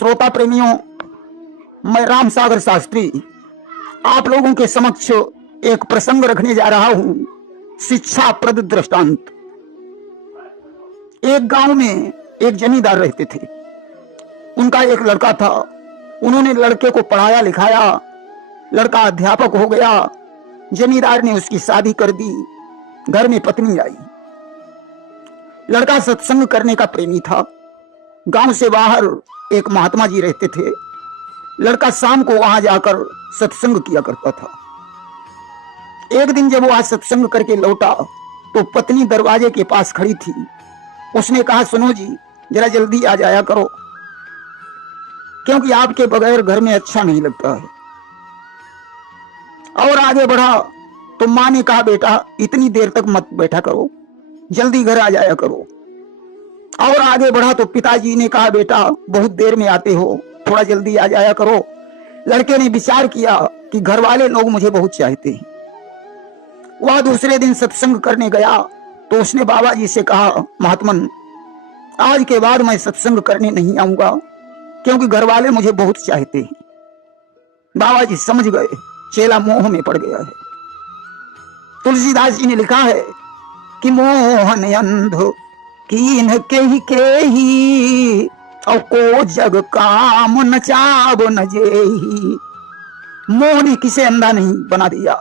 श्रोता प्रेमियों, मैं राम सागर शास्त्री आप लोगों के समक्ष एक प्रसंग रखने जा रहा हूं, शिक्षाप्रद दृष्टांत। एक गांव में एक जमींदार रहते थे। उनका एक लड़का था। उन्होंने लड़के को पढ़ाया लिखाया, लड़का अध्यापक हो गया। जमींदार ने उसकी शादी कर दी। घर में पत्नी आई। लड़का सत्संग करने का प्रेमी था। गांव से बाहर एक महात्मा जी रहते थे। लड़का शाम को वहां जाकर सत्संग किया करता था। एक दिन जब वह सत्संग करके लौटा तो पत्नी दरवाजे के पास खड़ी थी। उसने कहा, सुनो जी, जरा जल्दी आ जाया करो, क्योंकि आपके बगैर घर में अच्छा नहीं लगता है। और आगे बढ़ा तो मां ने कहा, बेटा इतनी देर तक मत बैठा करो, जल्दी घर आ जाया करो। और आगे बढ़ा तो पिताजी ने कहा, बेटा बहुत देर में आते हो, थोड़ा जल्दी आ जाया करो। लड़के ने विचार किया कि घर वाले लोग मुझे बहुत चाहते हैं। वह दूसरे दिन सत्संग करने गया तो उसने बाबा जी से कहा, महात्मन आज के बाद मैं सत्संग करने नहीं आऊंगा, क्योंकि घर वाले मुझे बहुत चाहते हैं। बाबा जी समझ गए चेला मोह में पड़ गया है। तुलसीदास जी ने लिखा है कि मोहन अंध कीन के ही और को जग काम न चाव न जेही। मोह ने किसे अंधा नहीं बना दिया,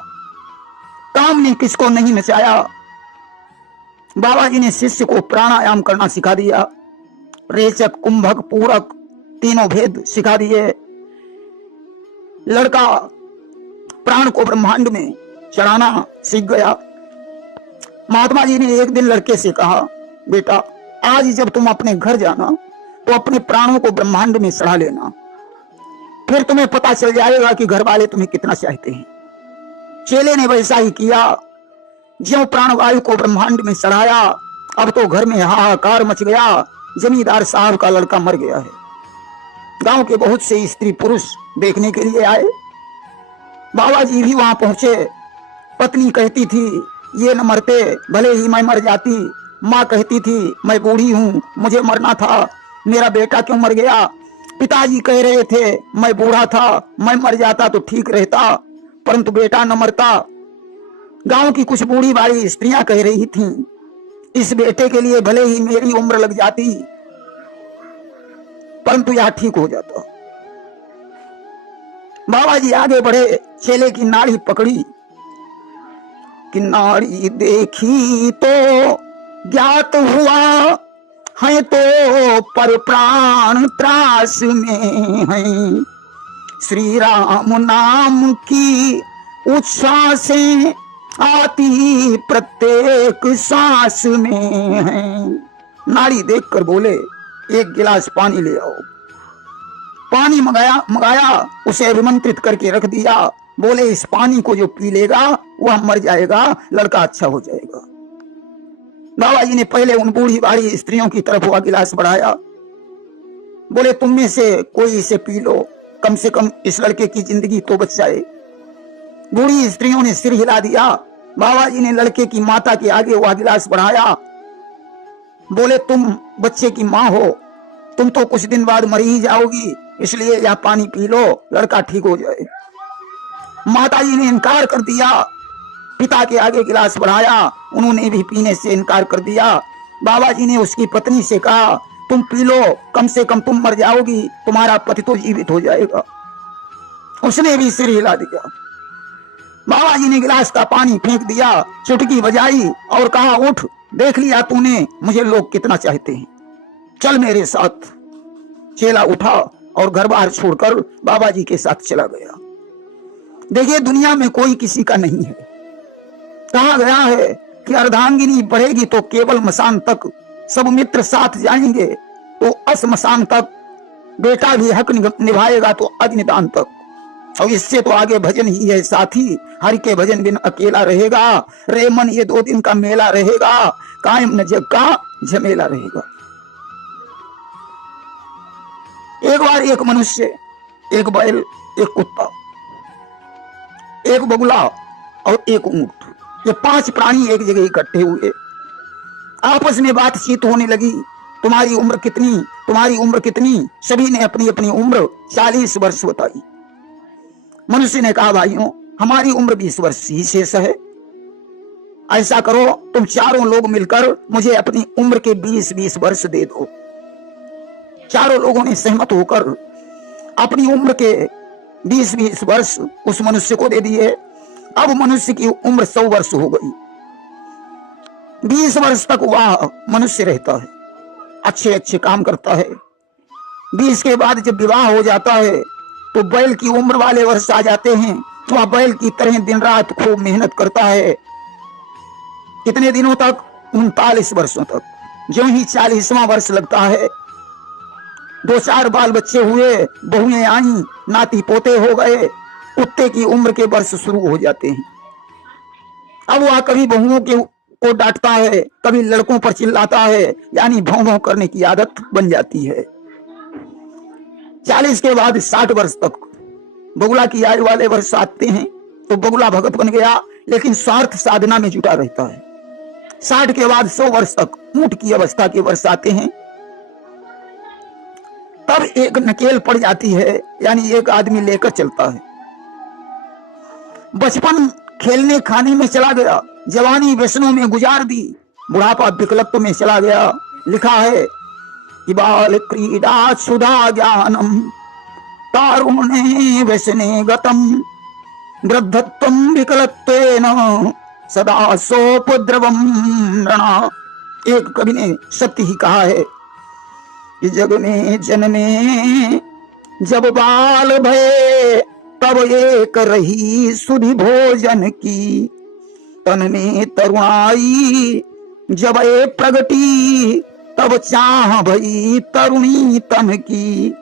काम ने किसको नहीं नचाया। बाबा जी ने शिष्य को प्राणायाम करना सिखा दिया। रेचक, कुंभक, पूरक तीनों भेद सिखा दिए। लड़का प्राण को ब्रह्मांड में चढ़ाना सीख गया। महात्मा जी ने एक दिन लड़के से कहा, बेटा आज जब तुम अपने घर जाना तो अपने प्राणों को ब्रह्मांड में चढ़ा लेना, फिर तुम्हें पता चल जाएगा कि घर वाले तुम्हें कितना चाहते हैं। चेले ने वैसा ही किया। ज्यों प्राणवायु को ब्रह्मांड में चढ़ाया, अब तो घर में हाहाकार मच गया। जमींदार साहब का लड़का मर गया है। गांव के बहुत से स्त्री पुरुष देखने के लिए आए। बाबा जी भी वहां पहुंचे। पत्नी कहती थी, ये न मरते, भले ही मैं मर जाती। माँ कहती थी, मैं बूढ़ी हूं, मुझे मरना था, मेरा बेटा क्यों मर गया। पिताजी कह रहे थे, मैं बूढ़ा था, मैं मर जाता तो ठीक रहता, परंतु बेटा न मरता। गांव की कुछ बूढ़ी बाड़ी स्त्रियां कह रही थीं, इस बेटे के लिए भले ही मेरी उम्र लग जाती, परंतु यह ठीक हो जाता। बाबा जी आगे बढ़े, चेले की नाड़ी पकड़ी कि नाड़ी देखी तो ज्ञात हुआ है तो पर प्राण त्रास में है। श्री राम नाम की उच्छ्वासें आती प्रत्येक सांस में है। नाड़ी देखकर बोले, एक गिलास पानी ले आओ। पानी मंगाया, उसे अभिमंत्रित करके रख दिया। बोले, इस पानी को जो पी लेगा वह मर जाएगा, लड़का अच्छा हो जाएगा। बाबा जी ने पहले उन बूढ़ी बाड़ी स्त्रियों की तरफ वह गिलास बढ़ाया। बोले, तुम में से कोई इसे पी लो, कम से कम इस लड़के की जिंदगी तो बच जाए। बूढ़ी स्त्रियों ने सिर हिला दिया। बाबा जी ने लड़के की माता के आगे वह गिलास बढ़ाया। बोले, तुम बच्चे की माँ हो, तुम तो कुछ दिन बाद मर ही जाओगी, इसलिए यह पानी पी लो, लड़का ठीक हो जाए। माता जी ने इनकार कर दिया। पिता के आगे गिलास बढ़ाया, उन्होंने भी पीने से इनकार कर दिया। बाबा जी ने उसकी पत्नी से कहा, तुम पी लो, कम से कम तुम मर जाओगी, तुम्हारा पति तो जीवित हो जाएगा। उसने भी सिर हिला दिया। बाबा जी ने गिलास का पानी फेंक दिया, चुटकी बजाई और कहा, उठ, देख लिया तूने मुझे लोग कितना चाहते हैं, चल मेरे साथ। चेला उठा और घर बार छोड़कर बाबा जी के साथ चला गया। देखिए, दुनिया में कोई किसी का नहीं है। कहा गया है कि अर्धांगिनी बढ़ेगी तो केवल मसान तक, सब मित्र साथ जाएंगे तो असमसान तक, बेटा भी हक निभाएगा तो अग्निदान तक, और इससे तो आगे भजन ही है साथी, हरि के भजन बिन अकेला रहेगा। रे मन ये 2 दिन का मेला रहेगा, कायम न जग का झमेला रहेगा। एक बार एक मनुष्य, एक बैल, एक कुत्ता, एक बगुला और एक ऊंट, ये 5 प्राणी एक जगह इकट्ठे हुए। आपस में बातचीत होने लगी। तुम्हारी उम्र कितनी, तुम्हारी उम्र कितनी? सभी ने अपनी अपनी उम्र 40 वर्ष बताई। मनुष्य ने कहा, भाइयों हमारी उम्र 20 वर्ष ही शेष है। ऐसा करो, तुम चारों लोग मिलकर मुझे अपनी उम्र के 20-20 वर्ष दे दो। चारों लोगों ने सहमत होकर अपनी उम्र के 20-20 वर्ष उस मनुष्य को दे दिए। अब मनुष्य की उम्र 100 वर्ष हो गई। 20 वर्ष तक वह मनुष्य रहता है, अच्छे अच्छे काम करता है। 20 के बाद जब विवाह हो जाता है तो बैल की उम्र वाले वर्ष आ जाते हैं। वह बैल की तरह दिन रात खूब मेहनत करता है। कितने दिनों तक? 39 वर्षों तक। जो ही 40वां वर्ष लगता है, 2-4 बाल बच्चे हुए, बहुएं आई, नाती पोते हो गए, कुत्ते की उम्र के वर्ष शुरू हो जाते हैं। अब वह कभी बहुओं को डांटता है, कभी लड़कों पर चिल्लाता है, यानी भौं भौं करने की आदत बन जाती है। 40 के बाद 60 वर्ष तक बगुला की आयु वाले वर्ष आते हैं तो बगुला भगत बन गया, लेकिन स्वार्थ साधना में जुटा रहता है। 60 के बाद 100 वर्ष तक ऊंट की अवस्था के वर्ष आते हैं। तब एक नकेल पड़ जाती है, यानी एक आदमी लेकर चलता है। बचपन खेलने खाने में चला गया, जवानी व्यसनों में गुजार दी, बुढ़ापा विकलत्व में चला गया। लिखा है कि बाल क्रीडा सुधा ज्ञानम तारुण्ये व्यसने गतम वृद्धत्वं विकलत्वेन सदा सोपद्रवम नृणा। एक कवि ने सत्य ही कहा है कि जग में जन्मे जब बाल भये तब एक रही सुधि भोजन की, तन में तरुणाई जब ए प्रगटी तब चाह भई तरुणी तन की।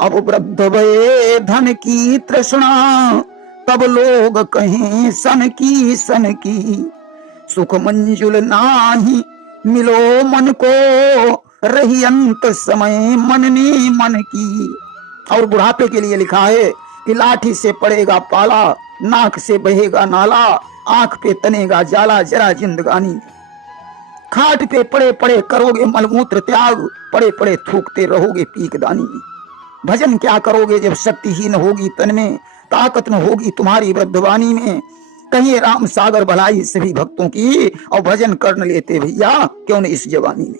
अब वृद्ध भये धन की तृष्णा तब लोग कहें सन की। सुख मंजुल नाही मिलो मन को रही अंत समय मन ने मन की। और बुढ़ापे के लिए लिखा है कि लाठी से पड़ेगा पाला, नाक से बहेगा नाला, आंख पे तनेगा जाला जरा जिंदगानी। खाट पे पड़े पड़े करोगे मलमूत्र त्याग, पड़े पड़े थूकते रहोगे पीकदानी में। भजन क्या करोगे जब शक्तिहीन होगी तन में, ताकत न होगी तुम्हारी वृद्धवानी में। कहीं राम सागर भलाई सभी भक्तों की, और भजन कर न लेते भैया क्यों न इस जवानी में।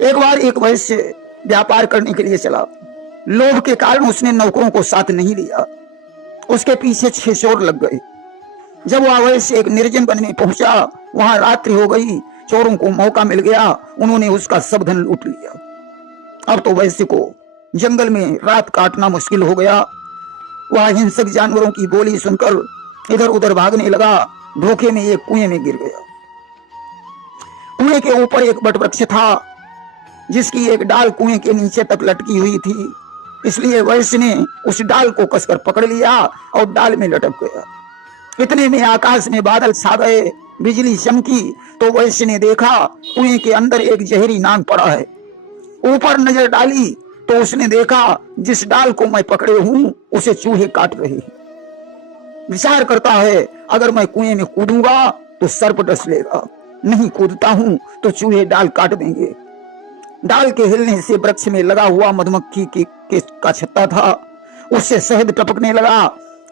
एक बार एक वैश्य व्यापार करने के लिए चला। लोभ के कारण उसने नौकरों को साथ नहीं लिया। उसके पीछे 6 चोर लग गए। जब वह वैश्य एक निर्जन वन में पहुंचा, वहां रात्रि हो गई। चोरों को मौका मिल गया, उन्होंने उसका सब धन लूट लिया। अब तो वैश्य को जंगल में रात काटना मुश्किल हो गया। वह हिंसक जानवरों की बोली सुनकर इधर उधर भागने लगा। धोखे में एक कुएं में गिर गया। कुएं के ऊपर एक वटवृक्ष था, जिसकी एक डाल कुएं के नीचे तक लटकी हुई थी। इसलिए वैश्य ने उस डाल को कसकर पकड़ लिया और डाल में लटक गया। इतने में आकाश में बादल छा गए, बिजली चमकी तो वैश्य ने देखा कुएं के अंदर एक जहरी नाग पड़ा है। ऊपर नजर डाली तो उसने देखा जिस डाल को मैं पकड़े हूं उसे चूहे काट रहे हैं। विचार करता है, अगर मैं कुएं में कूदूंगा तो सर्प डस लेगा, नहीं कूदता हूं तो चूहे डाल काट देंगे। डाल के हिलने से वृक्ष में लगा हुआ मधुमक्खी का छत्ता था, उससे शहद टपकने लगा।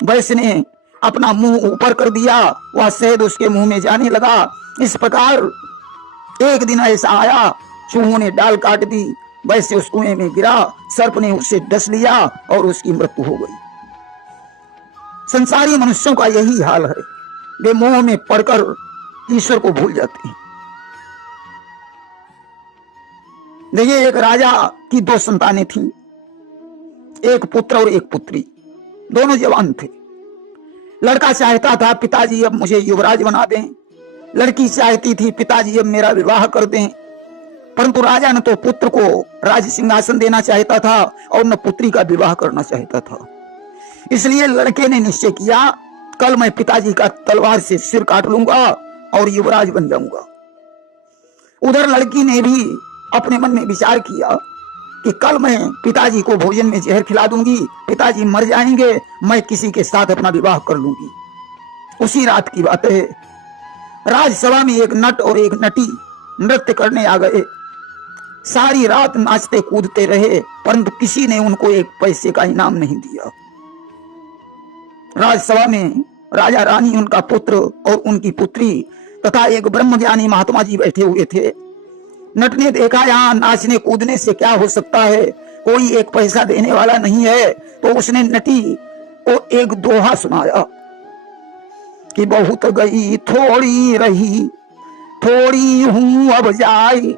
वैश्य ने अपना मुंह ऊपर कर दिया, वह शहद उसके मुंह में जाने लगा। इस प्रकार एक दिन ऐसा आया, चूहों ने डाल काट दी, वैश्य उस कुएं में गिरा, सर्प ने उसे डस लिया और उसकी मृत्यु हो गई। संसारी मनुष्यों का यही हाल है, वे मोह में पड़कर ईश्वर को भूल जाते हैं। देखिए, एक राजा की 2 संतानें थीं, एक पुत्र और एक पुत्री। दोनों जवान थे। लड़का चाहता था पिताजी अब मुझे युवराज बना दें, लड़की चाहती थी पिताजी अब मेरा विवाह कर दें। परंतु राजा न तो पुत्र को राज सिंहासन देना चाहता था और न पुत्री का विवाह करना चाहता था। इसलिए लड़के ने निश्चय किया, कल मैं पिताजी का तलवार से सिर काट लूंगा और युवराज बन जाऊंगा। उधर लड़की ने भी अपने मन में विचार किया कि कल मैं पिताजी को भोजन में जहर खिला दूंगी, पिताजी मर जाएंगे, मैं किसी के साथ अपना विवाह कर लूंगी। उसी रात की बात है, राजसभा में एक नट और एक नटी नृत्य करने आ गए। सारी रात नाचते कूदते रहे, परंतु किसी ने उनको एक पैसे का इनाम नहीं दिया। राजसभा में राजा रानी, उनका पुत्र और उनकी पुत्री तथा एक ब्रह्मज्ञानी महात्मा जी बैठे हुए थे। नट ने देखा यहाँ नाचने कूदने से क्या हो सकता है, कोई एक पैसा देने वाला नहीं है, तो उसने नटी को एक दोहा सुनाया कि बहुत गई थोड़ी रही, थोड़ी हूं अब जाए,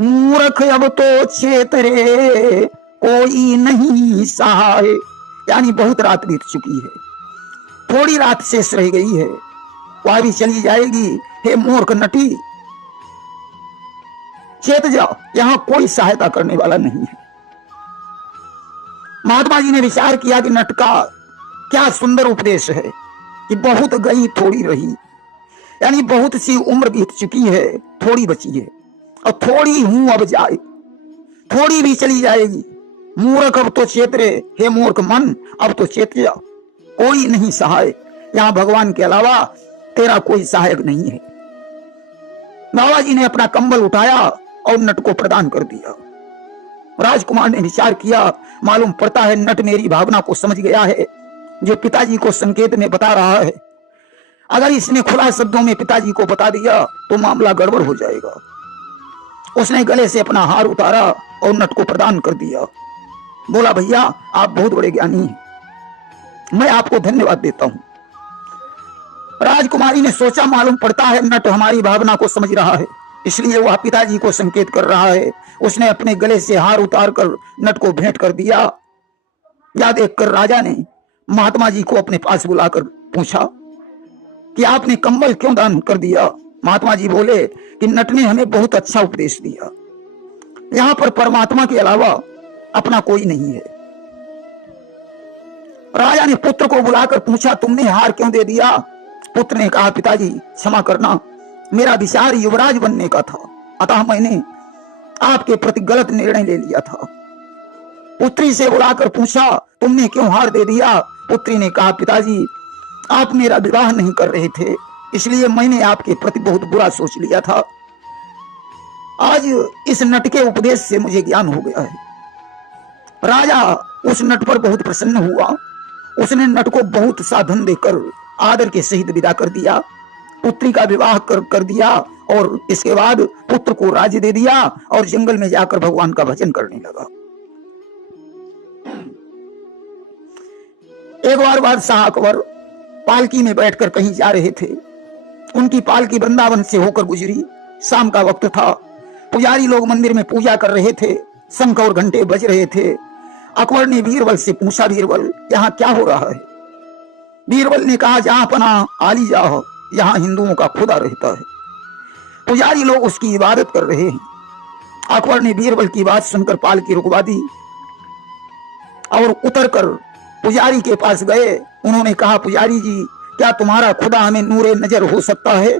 मूर्ख अब तो छेतरे, कोई नहीं सहाय। यानी बहुत रात बीत चुकी है, थोड़ी रात शेष रह गई है, वह भी चली जाएगी। हे मूर्ख नटी, चेत जाओ, यहां कोई सहायता करने वाला नहीं है। महात्मा जी ने विचार किया कि नट का क्या सुंदर उपदेश है कि बहुत गई थोड़ी रही, यानी बहुत सी उम्र बीत चुकी है, थोड़ी बची है, और थोड़ी हूं अब जाए, थोड़ी भी चली जाएगी। मूर्ख अब तो चेतरे, हे मूर्ख मन, अब तो चेत जाओ, कोई नहीं सहाय, यहां भगवान के अलावा तेरा कोई सहायक नहीं है। बाबा जी ने अपना कंबल उठाया और नट को प्रदान कर दिया। राजकुमार ने विचार किया, मालूम पड़ता है नट मेरी भावना को समझ गया है, जो पिताजी को संकेत में बता रहा है। अगर इसने खुला शब्दों में पिताजी को बता दिया तो मामला गड़बड़ हो जाएगा। उसने गले से अपना हार उतारा और नट को प्रदान कर दिया। बोला, भैया आप बहुत बड़े ज्ञानी हैं, मैं आपको धन्यवाद देता हूं। राजकुमारी ने सोचा, मालूम पड़ता है नट हमारी भावना को समझ रहा है, इसलिए वह पिताजी को संकेत कर रहा है। उसने अपने गले से हार उतार कर नट को भेंट कर दिया। यह देखकर राजा ने महात्मा जी को अपने पास बुलाकर पूछा कि आपने कंबल क्यों दान कर दिया। महात्मा जी बोले कि नट ने हमें बहुत अच्छा उपदेश दिया, यहां पर परमात्मा के अलावा अपना कोई नहीं है। राजा ने पुत्र को बुलाकर पूछा, तुमने हार क्यों दे दिया। पुत्र ने कहा, पिताजी क्षमा करना, मेरा विचार युवराज बनने का था, अतः मैंने आपके प्रति गलत निर्णय ले लिया था। पुत्री से बुलाकर पूछा, तुमने क्यों हार दे दिया। पुत्री ने कहा, पिताजी आप मेरा विवाह नहीं कर रहे थे, इसलिए मैंने आपके प्रति बहुत बुरा सोच लिया था। आज इस नट के उपदेश से मुझे ज्ञान हो गया है। राजा उस नट पर बहुत प्रसन्न हुआ। उसने नट को बहुत सा धन देकर आदर के सहित विदा कर दिया, पुत्री का विवाह कर दिया, और इसके बाद पुत्र को राज्य दे दिया और जंगल में जाकर भगवान का भजन करने लगा। एक बार बादशाह अकबर पालकी में बैठकर कहीं जा रहे थे। उनकी पालकी वृंदावन से होकर गुजरी। शाम का वक्त था, पुजारी लोग मंदिर में पूजा कर रहे थे, शंख और घंटे बज रहे थे। अकबर ने बीरबल से पूछा, बीरबल यहाँ क्या हो रहा है। बीरबल ने कहा, जहां पनाह आली जाओ, यहाँ हिंदुओं का खुदा रहता है, पुजारी लोग उसकी इबादत कर रहे हैं। अकबर ने बीरबल की बात सुनकर पालकी रुकवा दी और उतरकर पुजारी के पास गए। उन्होंने कहा, पुजारी जी क्या तुम्हारा खुदा हमें नूरे नजर हो सकता है।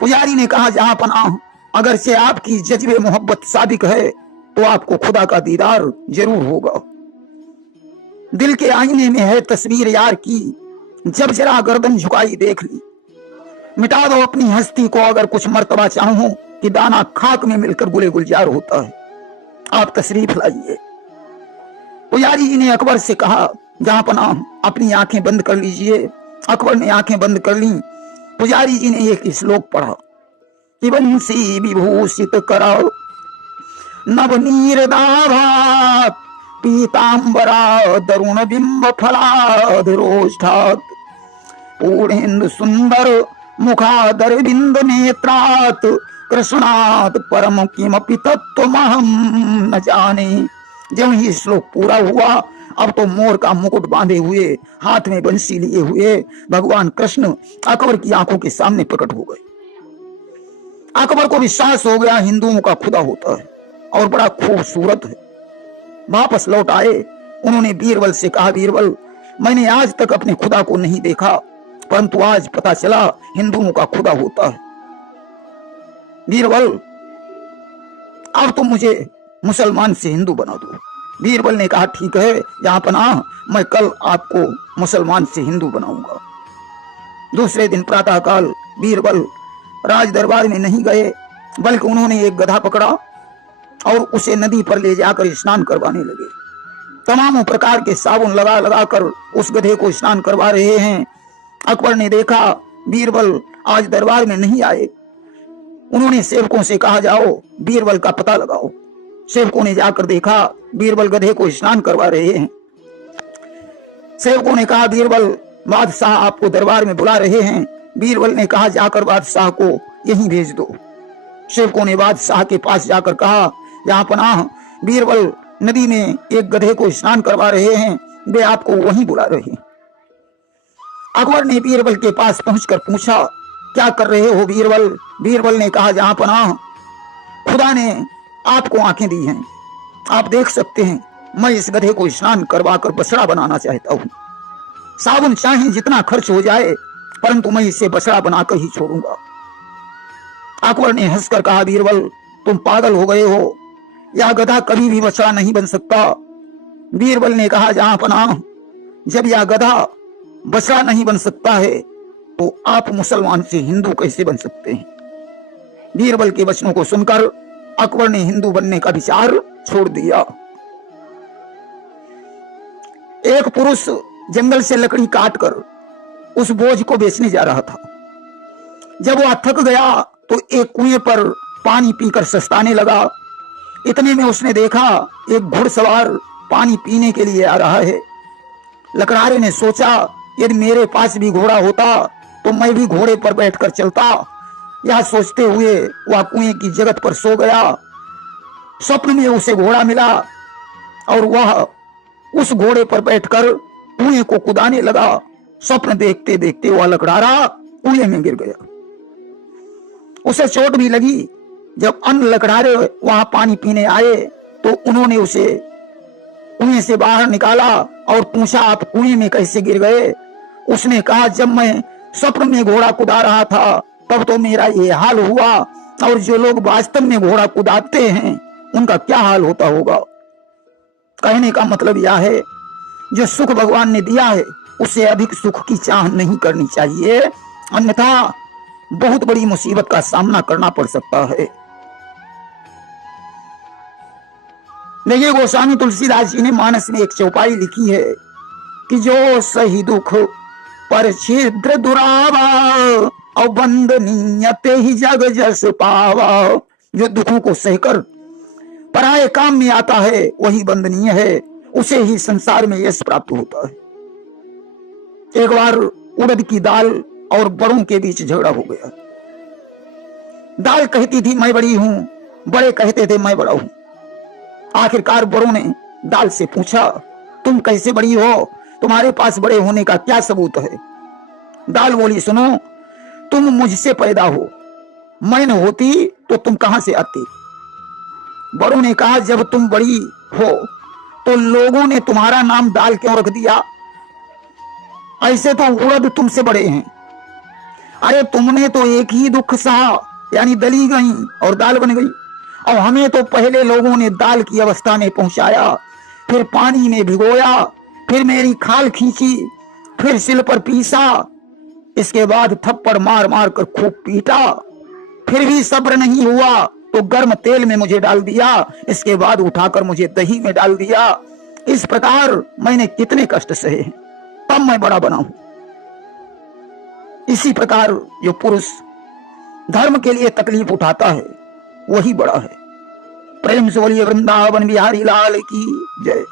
पुजारी ने कहा, जहां पनाह अगर से आपकी जज्बे मोहब्बत सादिक है तो आपको खुदा का दीदार जरूर होगा। दिल के आईने में है तस्वीर यार की, जब जरा गर्दन झुकाई देख ली। मिटा दो अपनी हस्ती को अगर कुछ मर्तबा चाहो कि दाना खाक में मिलकर गुले गुलजार होता है, आप तशरीफ लाइए। पुजारी जी ने अकबर से कहा, जहां पनाह अपनी आंखें बंद कर लीजिए। अकबर ने आंखें बंद कर ली। पुजारी जी ने एक श्लोक पढ़ा कि बंसी विभूषित कराओ नवनीरदाभात पीतांबरा दरुण बिंब फलाधरोष्ठात पूर्णेन्दु सुंदर मुखादर बिंद नेत्रात कृष्णात परम किमपि तत्त्वमहं न जाने। जब ही श्लोक पूरा हुआ, अब तो मोर का मुकुट बांधे हुए, हाथ में बंसी लिए हुए भगवान कृष्ण अकबर की आंखों के सामने प्रकट हो गए। अकबर को विश्वास हो गया हिंदुओं का खुदा होता है और बड़ा खूबसूरत है। वापस लौट आए। उन्होंने बीरबल से कहा, बीरबल मैंने आज तक अपने खुदा को नहीं देखा, परंतु आज पता चला हिंदुओं का खुदा होता है। बीरबल अब तुम मुझे मुसलमान से हिंदू बना दो। बीरबल ने कहा, ठीक है जहां पनाह, मैं कल आपको मुसलमान से हिंदू बनाऊंगा। दूसरे दिन प्रातःकाल बीरबल राज दरबार में नहीं गए, बल्कि उन्होंने एक गधा पकड़ा और उसे नदी पर ले जाकर स्नान करवाने लगे। तमाम प्रकार के साबुन लगा लगा कर उस गधे को स्नान करवा रहे हैं। अकबर ने देखा बीरबल आज दरबार में नहीं आए। उन्होंने सेवकों से कहा, जाओ बीरबल का पता लगाओ। सेवकों ने जाकर देखा बीरबल गधे को स्नान करवा रहे हैं। सेवकों ने कहा, बीरबल बादशाह आपको दरबार में बुला रहे हैं। बीरबल ने कहा, जाकर बादशाह को यहीं भेज दो। सेवकों ने बादशाह के पास जाकर कहा, जहां पनाह बीरबल नदी में एक गधे को स्नान करवा रहे हैं, वे आपको वहीं बुला रहे हैं। अकबर ने बीरबल के पास पहुंचकर पूछा, क्या कर रहे हो बीरबल? बीरबल ने कहा, जहां पनाह खुदा ने आपको आंखें दी हैं, आप देख सकते हैं, मैं इस गधे को स्नान करवाकर बछड़ा बनाना चाहता हूं। साबुन चाहे जितना खर्च हो जाए, परंतु मैं इसे बछड़ा बनाकर ही छोड़ूंगा। अकबर ने हंसकर कहा, बीरबल तुम पागल हो गए हो, यह गधा कभी भी बछड़ा नहीं बन सकता। बीरबल ने कहा, जहां पनाह जब यह गधा बछड़ा नहीं बन सकता है, तो आप मुसलमान से हिंदू कैसे बन सकते हैं? बीरबल के वचनों को सुनकर अकबर ने हिंदू बनने का विचार छोड़ दिया। एक पुरुष जंगल से लकड़ी काटकर उस बोझ को बेचने जा रहा था। जब वह थक गया तो एक कुएं पर पानी पीकर सस्ताने लगा। इतने में उसने देखा एक घुड़सवार पानी पीने के लिए आ रहा है। लकड़हारे ने सोचा, यदि मेरे पास भी घोड़ा होता तो मैं भी घोड़े पर बैठकर चलता। यह सोचते हुए वह कुएं की जगत पर सो गया। स्वप्न में उसे घोड़ा मिला और वह उस घोड़े पर बैठकर कुएं को कुदाने लगा। स्वप्न देखते देखते वह लकड़हारा कुएं में गिर गया। उसे चोट भी लगी। जब अन्य लकड़हारे वहां पानी पीने आए तो उन्होंने उसे कुएं से बाहर निकाला और पूछा, आप कुएं में कैसे गिर गए? उसने कहा, जब मैं स्वप्न में घोड़ा कुदा रहा था तब तो मेरा ये हाल हुआ, और जो लोग वास्तव में घोड़ा कुदाते हैं उनका क्या हाल होता होगा। कहने का मतलब यह है, जो सुख भगवान ने दिया है उससे अधिक सुख की चाह नहीं करनी चाहिए, अन्यथा बहुत बड़ी मुसीबत का सामना करना पड़ सकता है। देखिए, गोस्वामी तुलसीदास जी ने मानस में एक चौपाई लिखी है कि जो सही दुख पर छिद्र दुरावा और बंदनीयते ही जग जस पावा। जो दुखों को सहकर पराये काम में आता है वही बंदनीय है, उसे ही संसार में यश प्राप्त होता है। एक बार उड़द की दाल और बड़ों के बीच झगड़ा हो गया। दाल कहती थी मैं बड़ी हूं, बड़े कहते थे मैं बड़ा हूं। आखिरकार बड़ों ने दाल से पूछा, तुम कैसे बड़ी हो? तुम्हारे पास बड़े होने का क्या सबूत है? दाल बोली, सुनो, तुम मुझसे पैदा हो, मैं न होती तो तुम कहां से आती? बड़ों ने कहा, जब तुम बड़ी हो तो लोगों ने तुम्हारा नाम दाल क्यों रख दिया? ऐसे तो उड़द तुमसे बड़े हैं। अरे तुमने तो एक ही दुख सहा, यानी दली गई और दाल बन गई, और हमें तो पहले लोगों ने दाल की अवस्था में पहुंचाया, फिर पानी में भिगोया, फिर मेरी खाल खींची, फिर सिल पर पीसा, इसके बाद थप्पड़ मार मार कर खूब पीटा, फिर भी सब्र नहीं हुआ तो गर्म तेल में मुझे डाल दिया, इसके बाद उठाकर मुझे दही में डाल दिया। इस प्रकार मैंने कितने कष्ट सहे हैं, तब मैं बड़ा बना हूं। इसी प्रकार जो पुरुष धर्म के लिए तकलीफ उठाता है वही बड़ा है। प्रेम से बोलिए वृंदावन बिहारी लाल की जय।